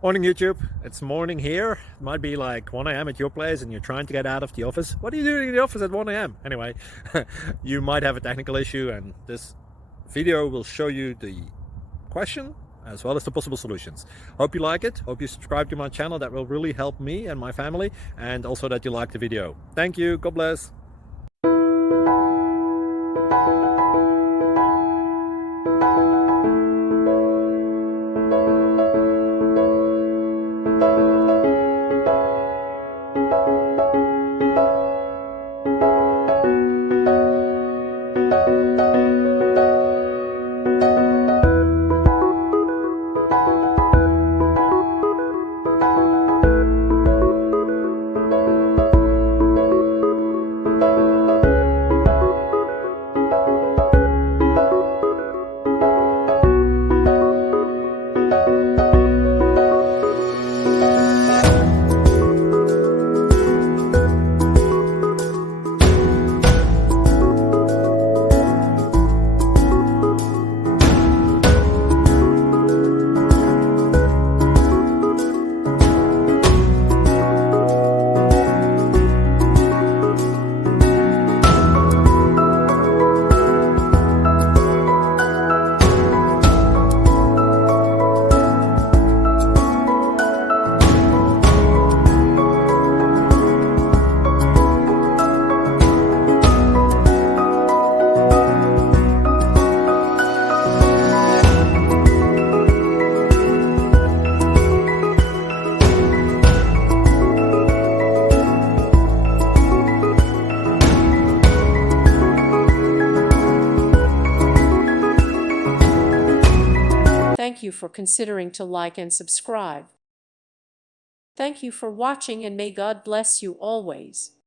Morning YouTube, it's morning here. It might be like 1 a.m. at your place and you're trying to get out of the office. What are you doing in the office at 1 a.m.? Anyway, you might have a technical issue and this video will show you the question as well as the possible solutions. Hope you like it, hope you subscribe to my channel. That will really help me and my family, and also that you like the video. Thank you, God bless. Thank you for considering to like and subscribe. Thank you for watching, and may God bless you always.